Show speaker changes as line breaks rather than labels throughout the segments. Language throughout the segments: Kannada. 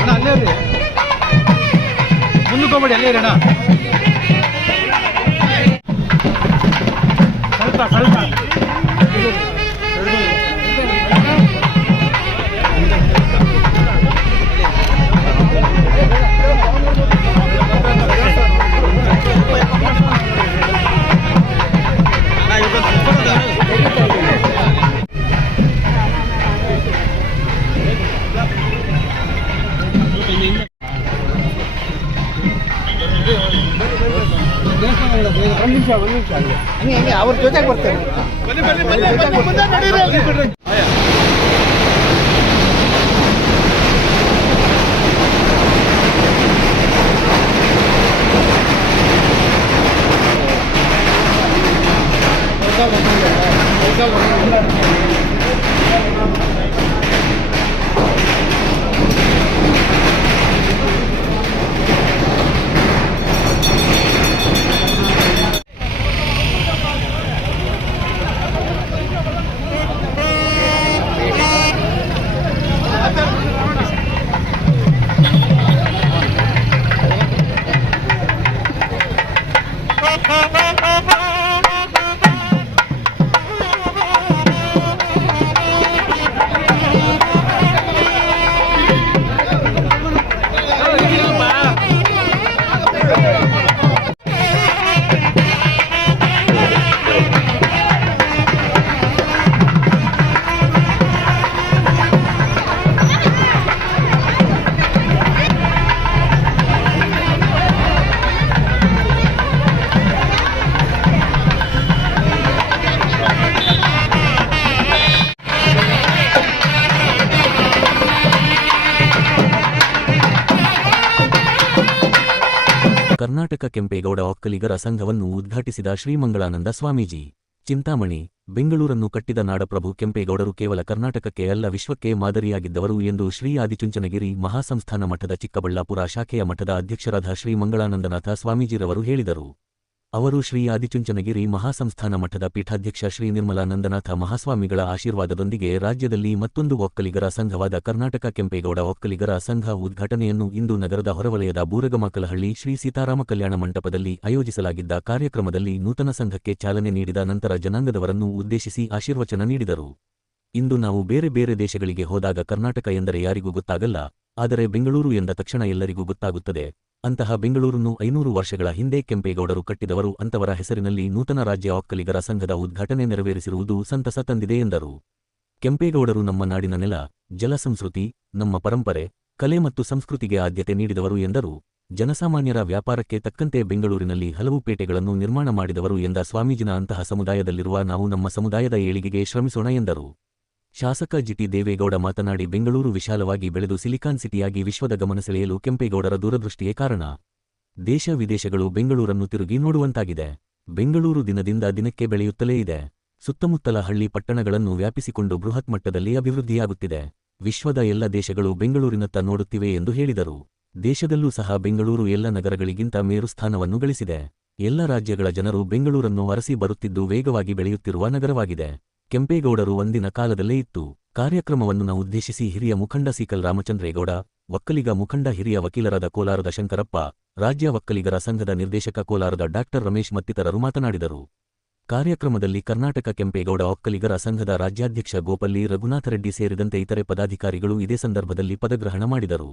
ಅಣ್ಣ ಅಲ್ಲೇ ರೀ ಮುಂದಕ್ಕೆ ಹೋಗ್ಬೇಡಿ ಅಲ್ಲೇ ಇರಿ ಅವ್ರ ಜೊತೆಗೆ ಬರ್ತಾರೆ
ಕರ್ನಾಟಕ ಕೆಂಪೇಗೌಡ ಒಕ್ಕಲಿಗರ ಸಂಘವನ್ನು ಉದ್ಘಾಟಿಸಿದ ಶ್ರೀಮಂಗಳಾನಂದ ಸ್ವಾಮೀಜಿ. ಚಿಂತಾಮಣಿ, ಬೆಂಗಳೂರನ್ನು ಕಟ್ಟಿದ ನಾಡಪ್ರಭು ಕೆಂಪೇಗೌಡರು ಕೇವಲ ಕರ್ನಾಟಕಕ್ಕೆ ಅಲ್ಲ, ವಿಶ್ವಕ್ಕೆ ಮಾದರಿಯಾಗಿದ್ದವರು ಎಂದು ಶ್ರೀ ಆದಿಚುಂಚನಗಿರಿ ಮಹಾಸಂಸ್ಥಾನ ಮಠದ ಚಿಕ್ಕಬಳ್ಳಾಪುರ ಶಾಖೆಯ ಮಠದ ಅಧ್ಯಕ್ಷರಾದ ಶ್ರೀ ಮಂಗಳಾನಂದನಾಥ ಸ್ವಾಮೀಜಿರವರು ಹೇಳಿದರು. ಅವರು ಶ್ರೀ ಆದಿಚುಂಚನಗಿರಿ ಮಹಾಸಂಸ್ಥಾನ ಮಠದ ಪೀಠಾಧ್ಯಕ್ಷ ಶ್ರೀ ನಿರ್ಮಲಾನಂದನಾಥ ಮಹಾಸ್ವಾಮಿಗಳ ಆಶೀರ್ವಾದದೊಂದಿಗೆ ರಾಜ್ಯದಲ್ಲಿ ಮತ್ತೊಂದು ಒಕ್ಕಲಿಗರ ಸಂಘವಾದ ಕರ್ನಾಟಕ ಕೆಂಪೇಗೌಡ ಒಕ್ಕಲಿಗರ ಸಂಘ ಉದ್ಘಾಟನೆಯನ್ನು ಇಂದು ನಗರದ ಹೊರವಲಯದ ಬೂರಗಮಕಲಹಳ್ಳಿ ಶ್ರೀ ಸೀತಾರಾಮ ಕಲ್ಯಾಣ ಮಂಟಪದಲ್ಲಿ ಆಯೋಜಿಸಲಾಗಿದ್ದ ಕಾರ್ಯಕ್ರಮದಲ್ಲಿ ನೂತನ ಸಂಘಕ್ಕೆ ಚಾಲನೆ ನೀಡಿದ ನಂತರ ಜನಾಂಗದವರನ್ನು ಉದ್ದೇಶಿಸಿ ಆಶೀರ್ವಚನ ನೀಡಿದರು. ಇಂದು ನಾವು ಬೇರೆ ಬೇರೆ ದೇಶಗಳಿಗೆ ಹೋದಾಗ ಕರ್ನಾಟಕ ಎಂದರೆ ಯಾರಿಗೂ ಗೊತ್ತಾಗಲ್ಲ, ಆದರೆ ಬೆಂಗಳೂರು ಎಂದ ತಕ್ಷಣ ಎಲ್ಲರಿಗೂ ಗೊತ್ತಾಗುತ್ತದೆ. ಅಂತಹ ಬೆಂಗಳೂರನ್ನು ಐನೂರು ವರ್ಷಗಳ ಹಿಂದೆ ಕೆಂಪೇಗೌಡರು ಕಟ್ಟಿದವರು ಅಂತವರ ಹೆಸರಿನಲ್ಲಿ ನೂತನ ರಾಜ್ಯ ಒಕ್ಕಲಿಗರ ಸಂಘದ ಉದ್ಘಾಟನೆ ನೆರವೇರಿಸಿರುವುದು ಸಂತಸ ತಂದಿದೆ ಎಂದರು. ಕೆಂಪೇಗೌಡರು ನಮ್ಮ ನಾಡಿನ ನೆಲ, ಜಲ ಸಂಸ್ಕೃತಿ, ನಮ್ಮ ಪರಂಪರೆ, ಕಲೆ ಮತ್ತು ಸಂಸ್ಕೃತಿಗೆ ಆದ್ಯತೆ ನೀಡಿದವರು ಎಂದರು. ಜನಸಾಮಾನ್ಯರ ವ್ಯಾಪಾರಕ್ಕೆ ತಕ್ಕಂತೆ ಬೆಂಗಳೂರಿನಲ್ಲಿ ಹಲವು ಪೇಟೆಗಳನ್ನು ನಿರ್ಮಾಣ ಮಾಡಿದವರು ಎಂದ ಸ್ವಾಮೀಜಿನ ಅಂತಹ ಸಮುದಾಯದಲ್ಲಿರುವ ನಾವು ನಮ್ಮ ಸಮುದಾಯದ ಏಳಿಗೆಗೆ ಶ್ರಮಿಸೋಣ ಎಂದರು. ಶಾಸಕ ಜಿಟಿ ದೇವೇಗೌಡ ಮಾತನಾಡಿ, ಬೆಂಗಳೂರು ವಿಶಾಲವಾಗಿ ಬೆಳೆದು ಸಿಲಿಕಾನ್ ಸಿಟಿಯಾಗಿ ವಿಶ್ವದ ಗಮನ ಸೆಳೆಯಲು ಕೆಂಪೇಗೌಡರ ದೂರದೃಷ್ಟಿಯೇ ಕಾರಣ. ದೇಶ ವಿದೇಶಗಳು ಬೆಂಗಳೂರನ್ನು ತಿರುಗಿ ನೋಡುವಂತಾಗಿದೆ. ಬೆಂಗಳೂರು ದಿನದಿಂದ ದಿನಕ್ಕೆ ಬೆಳೆಯುತ್ತಲೇ ಇದೆ. ಸುತ್ತಮುತ್ತಲ ಹಳ್ಳಿ ಪಟ್ಟಣಗಳನ್ನು ವ್ಯಾಪಿಸಿಕೊಂಡು ಬೃಹತ್ ಮಟ್ಟದಲ್ಲಿ ಅಭಿವೃದ್ಧಿಯಾಗುತ್ತಿದೆ. ವಿಶ್ವದ ಎಲ್ಲ ದೇಶಗಳು ಬೆಂಗಳೂರಿನತ್ತ ನೋಡುತ್ತಿವೆ ಎಂದು ಹೇಳಿದರು. ದೇಶದಲ್ಲೂ ಸಹ ಬೆಂಗಳೂರು ಎಲ್ಲ ನಗರಗಳಿಗಿಂತ ಮೇರುಸ್ಥಾನವನ್ನು ಗಳಿಸಿದೆ. ಎಲ್ಲ ರಾಜ್ಯಗಳ ಜನರು ಬೆಂಗಳೂರನ್ನು ಅರಸಿ ಬರುತ್ತಿದ್ದು ವೇಗವಾಗಿ ಬೆಳೆಯುತ್ತಿರುವ ನಗರವಾಗಿದೆ. ಕೆಂಪೇಗೌಡರು ಒಂದಿನ ಕಾಲದಲ್ಲೇ ಇತ್ತು. ಕಾರ್ಯಕ್ರಮವನ್ನು ಉದ್ದೇಶಿಸಿ ಹಿರಿಯ ಮುಖಂಡ ಸೀಕಲ್ ರಾಮಚಂದ್ರೇಗೌಡ, ಒಕ್ಕಲಿಗ ಮುಖಂಡ ಹಿರಿಯ ವಕೀಲರಾದ ಕೋಲಾರದ ಶಂಕರಪ್ಪ, ರಾಜ್ಯ ಒಕ್ಕಲಿಗರ ಸಂಘದ ನಿರ್ದೇಶಕ ಕೋಲಾರದ ಡಾಕ್ಟರ್ ರಮೇಶ್ ಮತ್ತಿತರರು ಮಾತನಾಡಿದರು. ಕಾರ್ಯಕ್ರಮದಲ್ಲಿ ಕರ್ನಾಟಕ ಕೆಂಪೇಗೌಡ ಒಕ್ಕಲಿಗರ ಸಂಘದ ರಾಜ್ಯಾಧ್ಯಕ್ಷ ಗೋಪಲ್ಲಿ ರಘುನಾಥರೆಡ್ಡಿ ಸೇರಿದಂತೆ ಇತರೆ ಪದಾಧಿಕಾರಿಗಳು ಇದೇ ಸಂದರ್ಭದಲ್ಲಿ ಪದಗ್ರಹಣ ಮಾಡಿದರು.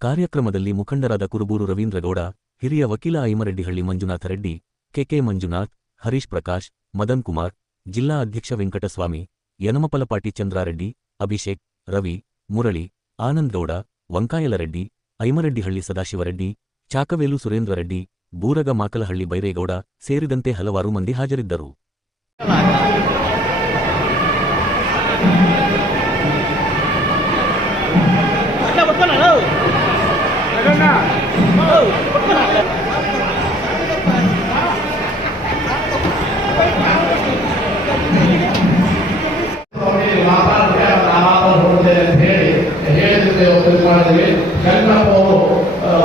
ಕಾರ್ಯಕ್ರಮದಲ್ಲಿ ಮುಖಂಡರಾದ ಕುರುಬೂರು ರವೀಂದ್ರಗೌಡ, ಹಿರಿಯ ವಕೀಲ ಐಮರೆಡ್ಡಿಹಳ್ಳಿ ಮಂಜುನಾಥ ರೆಡ್ಡಿ ಕೆಕೆ ಮಂಜುನಾಥ್, ಹರೀಶ್ ಪ್ರಕಾಶ್, ಮದನ್ ಕುಮಾರ್ ಜಿಲ್ಲಾ ಅಧ್ಯಕ್ಷ ವೆಂಕಟಸ್ವಾಮಿ, ಯನಮಪಲಪಾಟಿ ಚಂದ್ರಾರೆಡ್ಡಿ, ಅಭಿಷೇಕ್, ರವಿ, ಮುರಳಿ ಆನಂದ್ಗೌಡ ವಂಕಾಯಲರೆಡ್ಡಿ ಐಮರೆಡ್ಡಿಹಳ್ಳಿ ಸದಾಶಿವರೆಡ್ಡಿ, ಚಾಕವೇಲು ಸುರೇಂದ್ರರೆಡ್ಡಿ ಬೂರಗ ಮಾಕಲಹಳ್ಳಿ ಬೈರೇಗೌಡ ಸೇರಿದಂತೆ ಹಲವಾರು ಮಂದಿ ಹಾಜರಿದ್ದರು.
ಮಾಡಿದ್ವಿ ಕಣ್ಣಪ್ಪ ಅವರು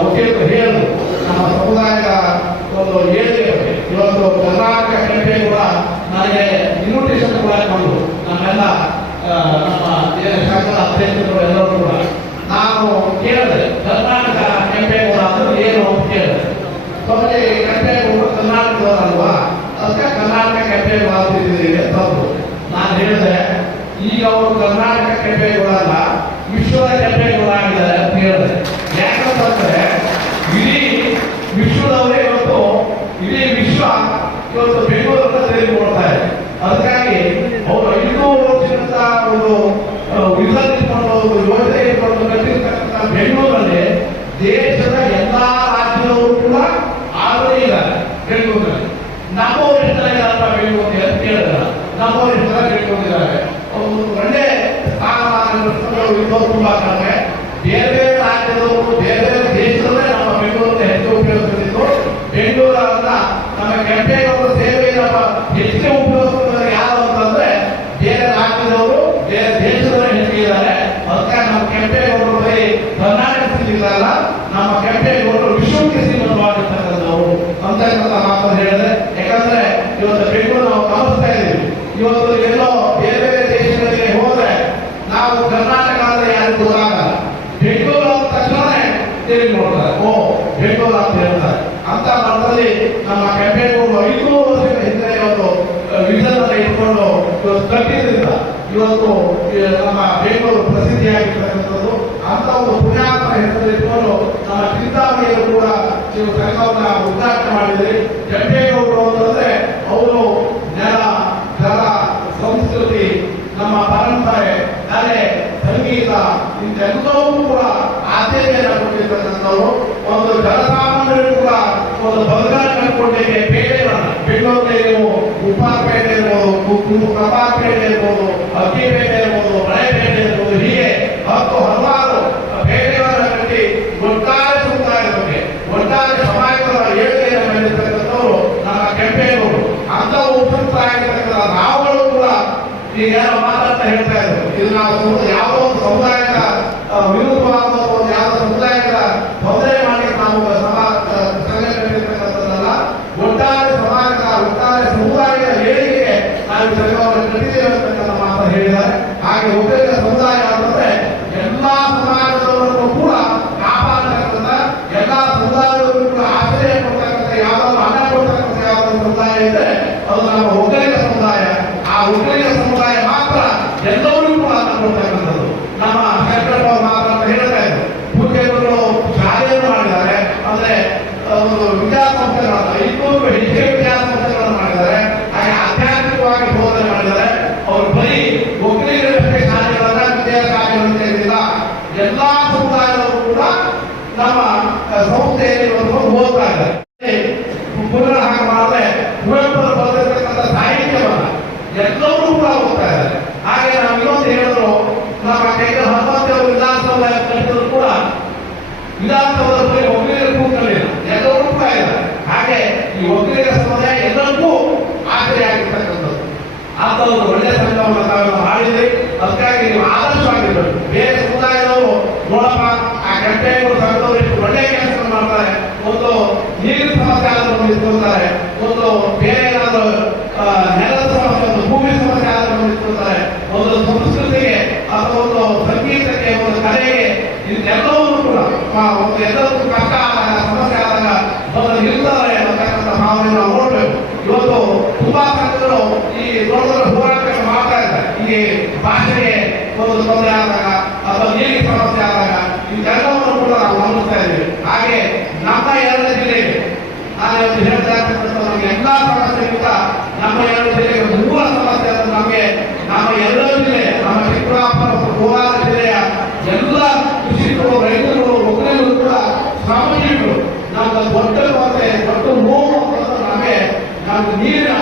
ವಕೀಲರು ಹೇಳಿದ್ರು ನಮ್ಮ ಸಮುದಾಯದ ಒಂದು ಏಜ್ ಇವತ್ತು ಕರ್ನಾಟಕ ಕಲಿಕೆ ಕೂಡ
ನನಗೆ ಇನ್ವಿಟೇಷನ್ ಕೂಡ ಕಂಡು ನಮ್ಮೆಲ್ಲ ನಮ್ಮ ಶಾಸನ ಅಧ್ಯಕ್ಷರು ಎಲ್ಲರೂ ಕೂಡ. ನಾನು ಕೇಳಿದೆ, ಕರ್ನಾಟಕ ಕೆಂಪೇಗೌಡ ಅಂದ್ರೆ ಏನು ಅಂತ ಕೇಳಿದೆ. ಕೊನೆಗೆ ಕೆಂಪೇಗೌಡ ಕರ್ನಾಟಕದವರಲ್ವಾ? ಅದಕ್ಕೆ ಕರ್ನಾಟಕ ಕೆಂಪೆ ಅಂತಿದ್ದೀವಿ ತಂದು ನಾನು ಹೇಳಿದೆ, ಈಗ ಅವರು ಕರ್ನಾಟಕ ಕೆಂಪೇಗೌಡ ಅಲ್ಲ, ವಿಶ್ವದ ಕೆಂಪೇಗೌಡ ನಮ್ಮ ಕೆಂಪೇಗೌಡರು ಐದು ವರ್ಷಗಳ ಹಿಂದೆ ಇವತ್ತು ವಿಷನ್ ಅನ್ನು ಇಟ್ಕೊಂಡು ಕಟ್ಟಿದ್ರಿಂದ ಇವತ್ತು ನಮ್ಮ ಬೆಂಗಳೂರು ಪ್ರಸಿದ್ಧಿಯಾಗಿರ್ತಕ್ಕಂಥದ್ದು, ಅಂತ ಒಂದು ಪುಣ್ಯಾತ್ಮ ಹೆಸರು ಇಟ್ಕೊಂಡು ನಮ್ಮ ಚಿಂತಾಮಣಿಯರು ಕೂಡ ನೀವು ಸಂಘವನ್ನ ಉದ್ಘಾಟನೆ ಮಾಡಿದ್ರಿ. ಕೆಂಪೇಗೌಡರು ಅಂತಂದ್ರೆ ಅವರು ನೆಲ ಜಲ ಸಂಸ್ಕೃತಿ, ನಮ್ಮ ಪರಂಪರೆ, ಕಲೆ, ಸಂಗೀತ ಇಂತೆಲ್ಲವೂ ಕೂಡ ಆದ್ಯತೆಯನ್ನು ಕೊಟ್ಟಿರ್ತಕ್ಕಂಥವ್ರು. ಒಂದು ಬದಲಾವಣೆ ಕಂಡುಕೊಂಡಿಗೆ ಪೇಟೆಗಳನ್ನ ಬೆಂಗಳೂರಲ್ಲಿ ನೀವು ಉಪ್ಪಾರಪೇಟೆ ಇರ್ಬೋದು ಕು- ಕಬಾರಪೇಟೆ ಇರ್ಬೋದು ಅಕ್ಕಿಪೇಟೆ ಇರ್ಬೋದು ಮಳೆಪೇಟೆ ಇರ್ಬೋದು, ಹೀಗೆ ಹತ್ತು ಹಲವಾರು ಪೇಟೆಗಳನ್ನು ಕಟ್ಟಿ ಒಟ್ಟಾರೆ ಸಮುದಾಯದ ಬಗ್ಗೆ ಒಟ್ಟಾರೆ ಸಮಾಜದ ಏಳಿಗೆಯನ್ನು ಮಾಡಿರ್ತಕ್ಕಂಥವ್ರು ನಮ್ಮ ಕೆಂಪೇಗೌಡರು ಅಂತ ಉಪಯುಕ್ತ ಆಗಿರ್ತಕ್ಕಂಥ ನಾವುಗಳು ಕೂಡ ಈಗ ಮಾತಾಡ್ತಾ ಹೇಳ್ತಾ ಇದ್ರು. ಇದು ಸಮುದಾಯ- ಯಾವುದೋ ಒಂದು ಸಮುದಾಯದ ಆ, ವಿರುದ್ಧವಾದ ಒಂದು ಯಾವ ಸಮುದಾಯದ ತೊಂದರೆ ಮಾಡಿ ನಾವು ಸಮಾಜ ಸಂಘಟನೆರ್ತಕ್ಕಂಥದ್ದಲ್ಲ ಒಟ್ಟಾರೆ ಸಮಾಜದ ಒಟ್ಟಾರೆ ಸಮುದಾಯದ ಏಳಿಗೆಗೆ ನಾವು ಈ ಸಂಘವನ್ನು ಕಟ್ಟಿದ್ದೇವೆ ಅಂತಕ್ಕಂಥ ಮಾತನ್ನು ಹೇಳಿದ್ದಾರೆ ಹಾಗೆ ಒಬ್ಬರಿಗೆ ಸಮುದಾಯ ಅಂತಂದ್ರೆ ಎಲ್ಲಾ ಸಮಾಜದವರನ್ನು ಕೂಡ ಕಾಪಾಡತಕ್ಕಂಥ ಎಲ್ಲಾ ಸಮುದಾಯದವರು ಕೂಡ ಆಶ್ರಯ ಕೊಡ್ತಕ್ಕಂಥ ಯಾವ್ದಾದ್ರು ಅನ್ನ ಕೊಡ್ತಕ್ಕಂಥ ಯಾವ್ದಾದ್ರು ಸಮುದಾಯ ಇದ್ರೆ ಅದು ನಮ್ಮ ಒಕ್ಕಲಿಗ ಸಮುದಾಯ ಆ ಒಕ್ಕಲಿಗ ಸಮುದಾಯ ಮಾತ್ರ ಎಲ್ಲರೂ ಕೂಡ ಅನ್ನ ಕೊಡ್ತಕ್ಕಂಥದ್ದು ನಮ್ಮ ಶಂಕರಪ್ಪ ಮಾತ್ರ ಅಂತ ಹೇಳ್ತಾ ಇದ್ರು ಪೂಜೆಗಳು ಶಾಲೆಯನ್ನು ಮಾಡಿದ್ದಾರೆ ಅಂದ್ರೆ ಆ, ಒಂದು ಐನೂರು ಹೆಚ್ಚಿನ ವಿದ್ಯಾಸಂಸ್ಥೆಗಳನ್ನು ಮಾಡಿದ್ದಾರೆ. ಹಾಗೆ ಆಧ್ಯಾತ್ಮಿಕವಾಗಿ ಬೋಧನೆ ಮಾಡಿದ್ದಾರೆ. ಅವರು ಬರೀ ಒಕ್ಕಲಿಗರಷ್ಟೇ ಕಾರ್ಯಗಳನ್ನ ವಿದ್ಯಾ ಕಾರ್ಯಗಳನ್ನು ತೆಗೆದಿಲ್ಲ ಎಲ್ಲಾ ಸಮುದಾಯದವರು ಕೂಡ ನಮ್ಮ ಸಂಸ್ಥೆಯಲ್ಲಿ ಓದ್ತಾ ಇದ್ದಾರೆ ಪುನಃ ಹಾಗೆ ಮಾಡಿದ್ರೆ ಕುವೆಂಪು ಬರೆದಿರ್ತಕ್ಕಂಥ ಸಾಹಿತ್ಯವನ್ನ ಎಲ್ಲರೂ ಕೂಡ ಓದ್ತಾ ಇದ್ದಾರೆ ಹಾಗೆ ನಾವು ಇನ್ನೊಂದು ಹೇಳಿದ್ರು ನಮ್ಮ ಕೈಗೆ ಹನುಮಂತೇವರು ವಿಧಾನಸೌಧ ಕಟ್ಟಿದ್ರು ಕೂಡ ವಿಧಾನಸೌಧದ ಬಳಿ ಒಕ್ಕಲಿಗರ ಕೂತ್ಕೊಂಡಿಲ್ಲ ಎಲ್ಲರೂ ಕೂಡ ಇದ್ದಾರೆ ಹಾಗೆ ಈ ಒಕ್ಕಲಿಗರ ಸಮುದಾಯ ಎಲ್ಲರಿಗೂ ಆಶ್ರಯ ಆಗಿರ್ತಕ್ಕಂಥದ್ದು ಅಂತ ಒಂದು ಒಳ್ಳೆ ಸಂಘವನ್ನು ತಾವೆಲ್ಲ ಮಾಡಿದ್ರಿ ಅದಕ್ಕಾಗಿ ನೀವು ಆದರ್ಶವಾಗಿರ್ಬೇಕು. ಬೇರೆ ಸಮುದಾಯದವರು, ನೋಡಪ್ಪ, ಆ ಗಂಟೆ ಸಂಘದವರು ಎಷ್ಟು ಒಳ್ಳೆ ಕೆಲಸ ಮಾಡ್ತಾರೆ. ಒಂದು ನೀರಿನ ಸಮಸ್ಯೆ ಆದರೂ ನಿಂತ್ಕೊಳ್ತಾರೆ. ಒಂದು ಬೇರೆ ಏನಾದರೂ ನೆಲದ ಸಮಸ್ಯೆ, ಒಂದು ಭೂಮಿ ಸಮಸ್ಯೆ ಆದರೂ ನಿಂತ್ಕೊಳ್ತಾರೆ. ಒಂದು ಸಂಸ್ಕೃತಿಗೆ ಅಥವಾ ಒಂದು ಸಂಗೀತಕ್ಕೆ, ಒಂದು ಕಲೆಗೆ, ಇದೆಲ್ಲವೂ ಕೂಡ ಒಂದು ಎಲ್ಲದಕ್ಕೂ ಕಷ್ಟ ಆದಾಗ ಸಮಸ್ಯೆ ಆದಾಗ ಬಂದು ನಿಲ್ತಾರೆ ಅನ್ನತಕ್ಕಂಥ ಭಾವನೆ ನಾವು ನೋಡ್ಬೇಕು ಇವತ್ತು ತುಂಬಾ ಸಂಘಗಳು ಈ ದೊಡ್ಡ ದೊಡ್ಡ ಹೋರಾಟಗಳನ್ನು ಮಾಡ್ತಾ ಈ ಭಾಷೆಗೆ ಒಂದು ತೊಂದರೆ ಆದಾಗ ಅಥವಾ ನೀರಿಗೆ ಸಮಸ್ಯೆ ಆದಾಗ ಇದೆಲ್ಲವನ್ನು ಕೂಡ ನಾವು ಗಮನಿಸ್ತಾ ಇದ್ದೀವಿ ಹಾಗೆ ನಮ್ಮ ಎರಡು ಜಿಲ್ಲೆಗೆ ನಾನು ಇವತ್ತು ಹೇಳ್ತಾ ಇರ್ತಕ್ಕಂಥ ನಮಗೆ ಎಲ್ಲಾ ಸಮಸ್ಯೆಗಿಂತ ನಮ್ಮ ಎರಡು ಜಿಲ್ಲೆಗೆ ಮೂಲ ಸಮಸ್ಯೆ ಅಂದ್ರೆ ನಮಗೆ ನಮ್ಮ ಎರಡು ಜಿಲ್ಲೆ ನಮ್ಮ ಚಿಕ್ಕಬಳ್ಳಾಪುರ ಮತ್ತು ಕೋಲಾರ ಜಿಲ್ಲೆಯ ಎಲ್ಲ ಕೃಷಿಕರು ರೈತರು ಒಕ್ಕಲಿಗರು ಕೂಡ ಶ್ರಮಜೀವಿಗಳು ನಮ್ಮ ದೊಡ್ಡ ಕೊರತೆ ದೊಡ್ಡ ನೋವು ನಮಗೆ ನಮ್ಗೆ ನೀರಿನ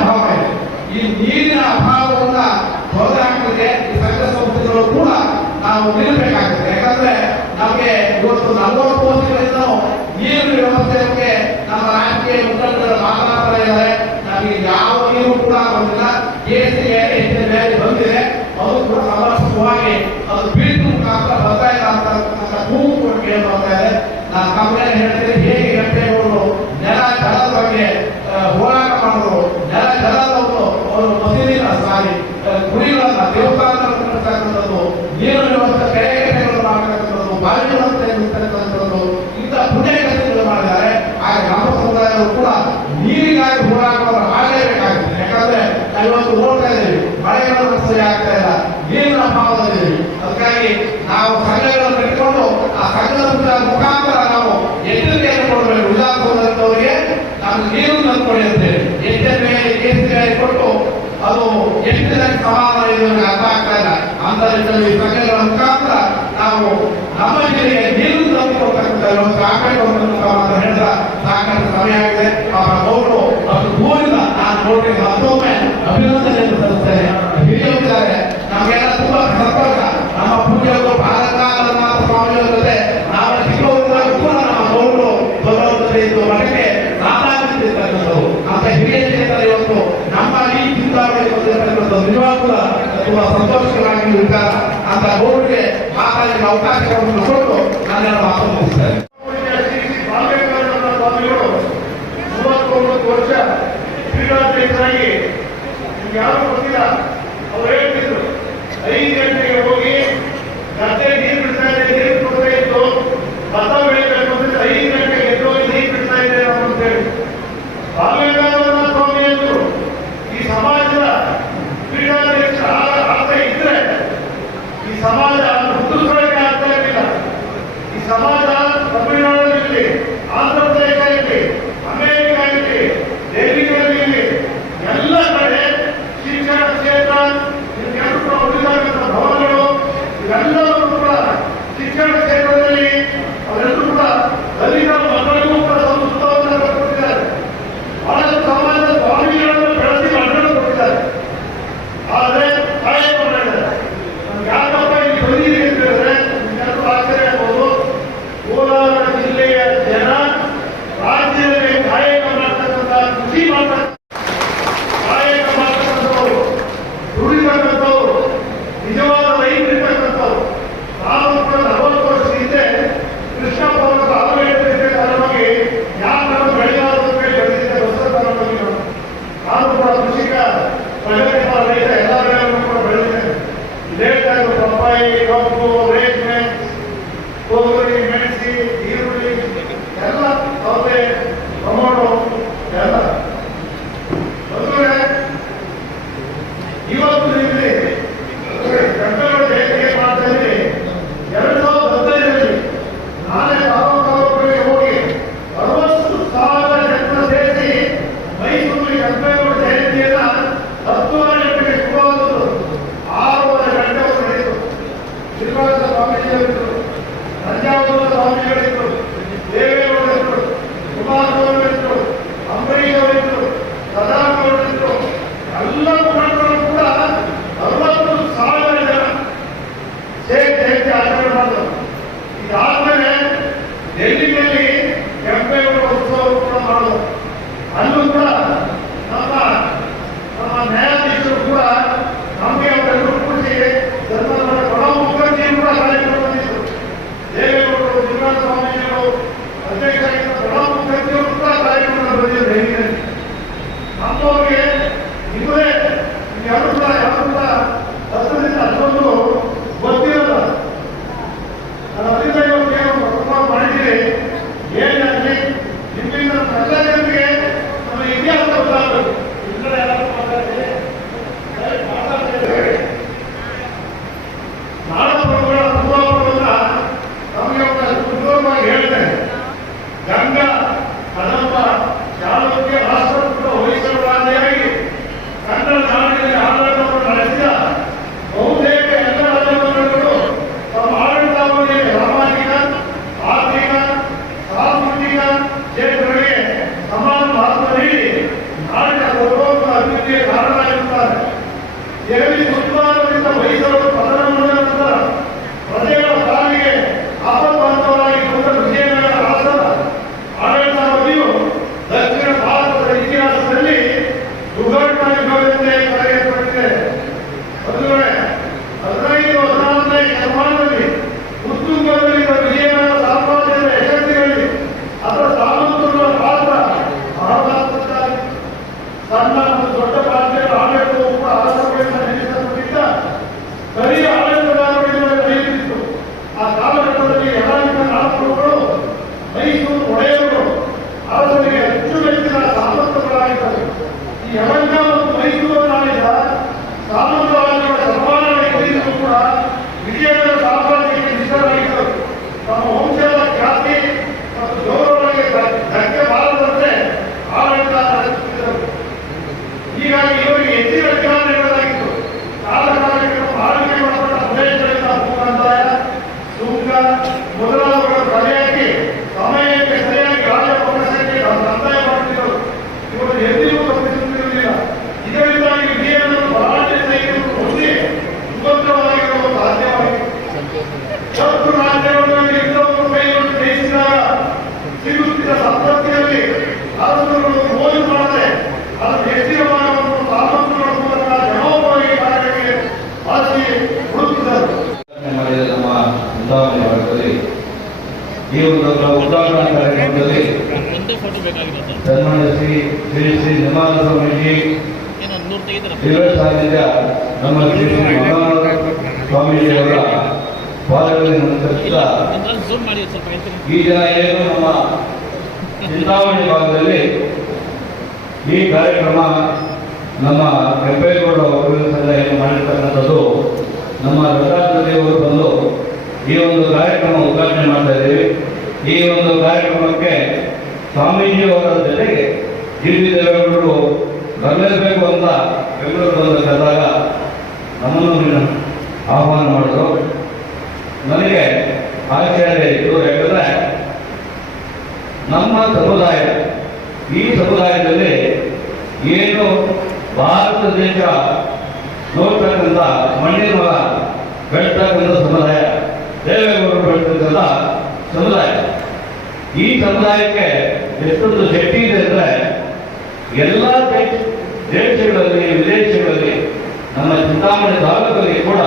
ಮಾಡಿದ್ರು ಕೂಡ ನೀರಿಗಾಗಿ ಹೋರಾಟವನ್ನು ಮಾಡಲೇಬೇಕಾಗ್ತದೆ ಯಾಕಂದ್ರೆ ಕೆಲವೊಂದು ನೋಡ್ತಾ ಇದ್ದೀವಿ. ಮಳೆಗಳನ್ನು ಸರಿ ಆಗ್ತಾ ಇಲ್ಲ. ನೀರಿನ ಅಭಾವದಲ್ಲಿ ಅದಕ್ಕಾಗಿ ನಾವು ಸಂಘಗಳನ್ನು ಕಟ್ಟಿಕೊಂಡು ಆ ಸಂಘದ ಮುಖಾಂತರ ನಾವು ಎಚ್ಚರಿಕೆಯನ್ನು ಕೊಡಬೇಕು. ವಿಧಾನಸೌಧದವರಿಗೆ ನಾನು ನೀರು ತಂದುಕೊಡಿ ಅಂತೇಳಿ. ಎಚ್ಚರಿಕೆ ಕೇಸರಿಕೆ ಕೊಟ್ಟು ಅದು ಎಷ್ಟು ಜನಕ್ಕೆ ಸಮಾಧಾನ ಇದೆ ಅರ್ಥ ಆಗ್ತಾ ಇಲ್ಲ. ಅಂತ ಈ ಸಂಘಗಳ ಮುಖಾಂತರ ನಾವು ನಮ್ಮ ಜಿಲ್ಲೆಗೆ ನೀರು ಕೆಲವು ಸಾಕಷ್ಟು ಅಂತ ಹೇಳಿದ ಸಾಕಷ್ಟು ಸಮಯ ಆಗಿದೆ ಅವರ ಗೌರವ ಅಷ್ಟು ದೂರಿಂದ ನಾನು ನೋಡಿ ಮತ್ತೊಮ್ಮೆ ಅಭಿನಂದನೆ ಸಲ್ಲಿಸ್ತೇನೆ ಹಿರಿಯರಿದ್ದಾರೆ ನಮಗೆಲ್ಲ ತುಂಬಾ ಸಂಪರ್ಕ ನಮ್ಮ ಪೂಜ್ಯರು ಬಾಲಕಾಲನಾಥ ಸ್ವಾಮಿಯವರ ಜೊತೆ ನಮ್ಮ ಅಂತ ನಮ್ಮ ಅಂತ ಗೌರಿಗೆ ಕೊಟ್ಟು ನನ್ನೆಲ್ಲ ಮಾತು
ವರ್ಷ ಕ್ರೀಡಾಧ್ಯಕ್ಷರಾಗಿ ನಿಮ್ಗೆ ಯಾರು ಗೊತ್ತಿಲ್ಲ? ಅವ್ರು ಹೇಳ್ತಿದ್ರು, ಐದು ಗಂಟೆಗೆ ಹೋಗಿ ಗದ್ದೆ ನೀರು ಬಿಡ್ತಾ ಇದೆ, ನೀರು ಕೊಡ್ತಾ ಇತ್ತು. ಭತ್ತ ಬೆಳಿಬೇಕು ಅಂದ್ರೆ ಐದು ಗಂಟೆಗೆ ಎದ್ದು ಹೋಗಿ ನೀರು ಬಿಡ್ತಾ ಇದೆ ಅಂತ ಹೇಳಿ. ಬಾಲ್ಯಗಾರನ ಸ್ವಾಮಿ ಅಂದ್ರು. ಈ ಸಮಾಜದ ಕ್ರೀಡಾಧ್ಯಕ್ಷ ಆಸೆ ಇದ್ರೆ ಈ ಸಮಾಜ ಉದಾಹರಣೆ ಮಾಡುತ್ತದೆ. ಈ ಒಂದು ಉದಾಹರಣೆ ಕಾರ್ಯಕ್ರಮದಲ್ಲಿ
ಸನ್ಮಾನ್ಯ ಶ್ರೀ ಶ್ರೀ ಶ್ರೀ ನಿಮಾನ ಸ್ವಾಮೀಜಿ ಸಾಹಿತ್ಯ ನಮ್ಮ ಶ್ರೀ ಸ್ವಾಮೀಜಿಯವರ ಪಾದಗಳಲ್ಲಿ ನಮಸ್ಕರಿಸಿದ ಈ ಜನ ಏನು ನಮ್ಮ ಚಿಂತಾಮಣಿ ಭಾಗದಲ್ಲಿ ಈ ಕಾರ್ಯಕ್ರಮ ನಮ್ಮ ಕೆಂಪೇಗೌಡ ಸಂಘ ಏನು ಮಾಡಿರ್ತಕ್ಕಂಥದ್ದು ನಮ್ಮ ಲತಾ ಅವರು ಬಂದು ಈ ಒಂದು ಕಾರ್ಯಕ್ರಮ ಉದ್ಘಾಟನೆ ಮಾಡ್ತಾ ಇದ್ದೀವಿ. ಈ ಒಂದು ಕಾರ್ಯಕ್ರಮಕ್ಕೆ ಸ್ವಾಮೀಜಿಯವರ ಜೊತೆಗೆ ಜಿಲ್ಲಿ ದೇವೇಗೌಡರು ಬರಲೇಬೇಕು ಅಂತ ಬೆಂಗಳೂರು ಬಂದು ಕರೆದಾಗ ನಮ್ಮನ್ನು ಆಹ್ವಾನ ಮಾಡಿದ್ರು. ನನಗೆ ಆಶ್ಚರ್ಯ ಇತ್ತು. ಯಾಕಂದ್ರೆ ನಮ್ಮ ಸಮುದಾಯ, ಈ ಸಮುದಾಯದಲ್ಲಿ ಏನು ಭಾರತ ದೇಶ ನೋಡ್ತಕ್ಕಂಥ ಮಣ್ಣಿನ ಬೆಳ್ತಕ್ಕಂಥ ಸಮುದಾಯ ದೇವೇಗೌಡರು ಬೆಳ್ತಕ್ಕಂಥ ಸಮುದಾಯ. ಈ ಸಮುದಾಯಕ್ಕೆ ಎಷ್ಟೊಂದು ಶಕ್ತಿ ಇದೆ ಅಂದ್ರೆ ಎಲ್ಲ ದೇಶ, ದೇಶಗಳಲ್ಲಿ, ವಿದೇಶಗಳಲ್ಲಿ, ನಮ್ಮ ಚಿಂತಾಮಣಿ ತಾಲೂಕಲ್ಲಿ ಕೂಡ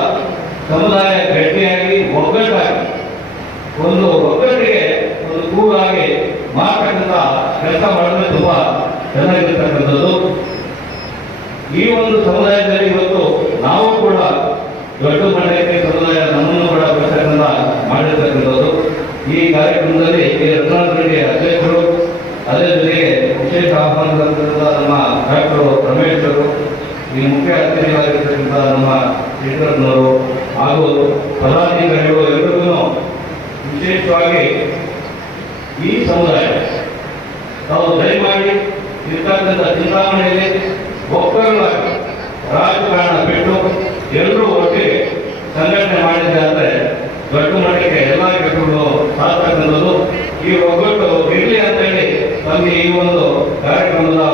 ಸಮುದಾಯ ಗಟ್ಟಿಯಾಗಿ, ಒಗ್ಗಟ್ಟಾಗಿ, ಒಂದು ಒಗ್ಗಟ್ಟಿಗೆ, ಒಂದು ಕೂಗಾಗಿ ಮಾಡ್ತಕ್ಕಂಥ ಕೆಲಸ ಮಾಡಿದ್ರೆ ತುಂಬಾ ಚೆನ್ನಾಗಿರ್ತಕ್ಕಂಥದ್ದು. ಈ ಒಂದು ಸಮುದಾಯದಲ್ಲಿ ಇವತ್ತು ನಾವು ಕೂಡ ದೊಡ್ಡ ಮಟ್ಟಕ್ಕೆ ಸಮುದಾಯ ನಮ್ಮನ್ನು ಕೂಡ ಬರ್ತಕ್ಕಂಥ ಮಾಡಿರ್ತಕ್ಕಂಥದ್ದು ಈ ಕಾರ್ಯಕ್ರಮದಲ್ಲಿ ಈ ರಘುನಾಥ ರೆಡ್ಡಿ ಅಧ್ಯಕ್ಷರು ಅದೇ ಜೊತೆಗೆ ವಿಶೇಷ ಆಹ್ವಾನಿಸಿದಂಥ ನಮ್ಮ ಡಾಕ್ಟರ್ ರಮೇಶ್ ಅವರು ಈ ಮುಖ್ಯ ಅತಿಥಿಗಳಾಗಿರ್ತಕ್ಕಂಥ ನಮ್ಮ ಯಡಿಯೂರಪ್ಪನವರು ಹಾಗೂ ಪದಾಧಿಕಾರಿಗಳು ಎಲ್ಲರಿಗೂ ವಿಶೇಷವಾಗಿ ಈ ಸಮುದಾಯ, ತಾವು ದಯಮಾಡಿ ಇರ್ತಕ್ಕಂಥ ಚುನಾವಣೆಯಲ್ಲಿ ಒಕ್ಕಲಾಗಿ ರಾಜಕಾರಣ ಬಿಟ್ಟು ಎಲ್ಲರೂ ಒಟ್ಟಿಗೆ ಸಂಘಟನೆ ಮಾಡಿದೆ ಅಂದರೆ ದೊಡ್ಡ ಮಟ್ಟಕ್ಕೆ ಎಲ್ಲ ಸಾಧ್ತಕ್ಕಂಥದ್ದು ಈ ಒಗ್ಗಟ್ಟು ಇರಲಿ ಅಂತ ಹೇಳಿ ತಮಗೆ ಈ ಒಂದು ಕಾರ್ಯಕ್ರಮದ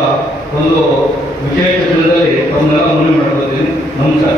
ಒಂದು ವಿಶೇಷ ಒಂದು ನಲ ಮೂಲೆ ಮಾಡ್ಕೋತೀನಿ ನಮಸ್ಕಾರ